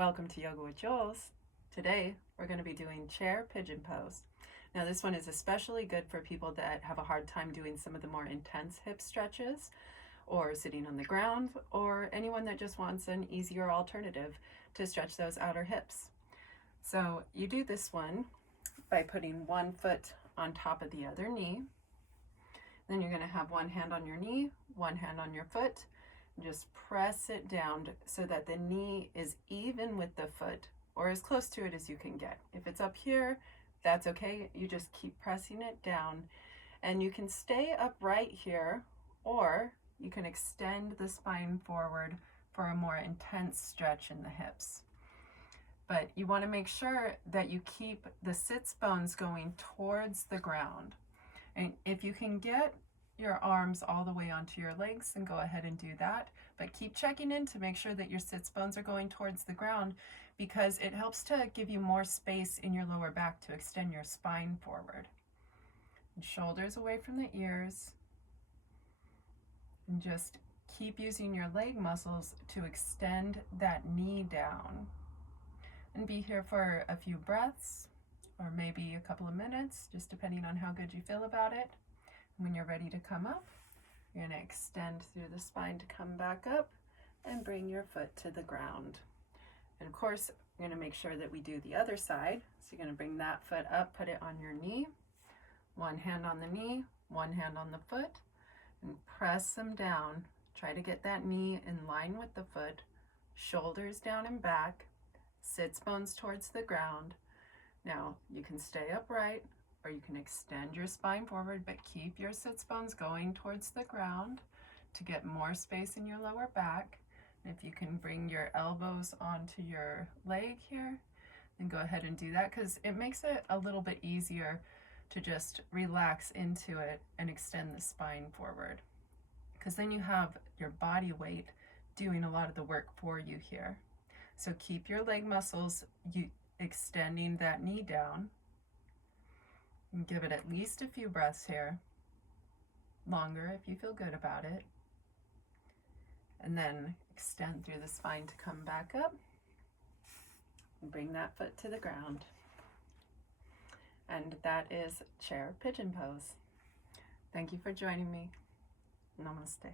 Welcome to Yoga with Jules. Today we're going to be doing chair pigeon pose. Now this one is especially good for people that have a hard time doing some of the more intense hip stretches or sitting on the ground, or anyone that just wants an easier alternative to stretch those outer hips. So you do this one by putting one foot on top of the other knee. Then you're going to have one hand on your knee, one hand on your foot. Just press it down so that the knee is even with the foot, or as close to it as you can get. If it's up here, that's okay. You just keep pressing it down, and you can stay upright here, or you can extend the spine forward for a more intense stretch in the hips. But you want to make sure that you keep the sits bones going towards the ground. And if you can get your arms all the way onto your legs, and go ahead and do that, but keep checking in to make sure that your sits bones are going towards the ground, because it helps to give you more space in your lower back to extend your spine forward. And shoulders away from the ears, and just keep using your leg muscles to extend that knee down, and be here for a few breaths or maybe a couple of minutes, just depending on how good you feel about it. When you're ready to come up, you're going to extend through the spine to come back up and bring your foot to the ground. And of course, we're going to make sure that we do the other side. So you're going to bring that foot up, put it on your knee, one hand on the knee, one hand on the foot, and press them down. Try to get that knee in line with the foot, shoulders down and back, sits bones towards the ground. Now, you can stay upright, or you can extend your spine forward, but keep your sits bones going towards the ground to get more space in your lower back. And if you can bring your elbows onto your leg here, then go ahead and do that, because it makes it a little bit easier to just relax into it and extend the spine forward, because then you have your body weight doing a lot of the work for you here. So keep your leg muscles extending that knee down. And give it at least a few breaths here, longer if you feel good about it. And then extend through the spine to come back up and bring that foot to the ground. And that is chair pigeon pose. Thank you for joining me. Namaste.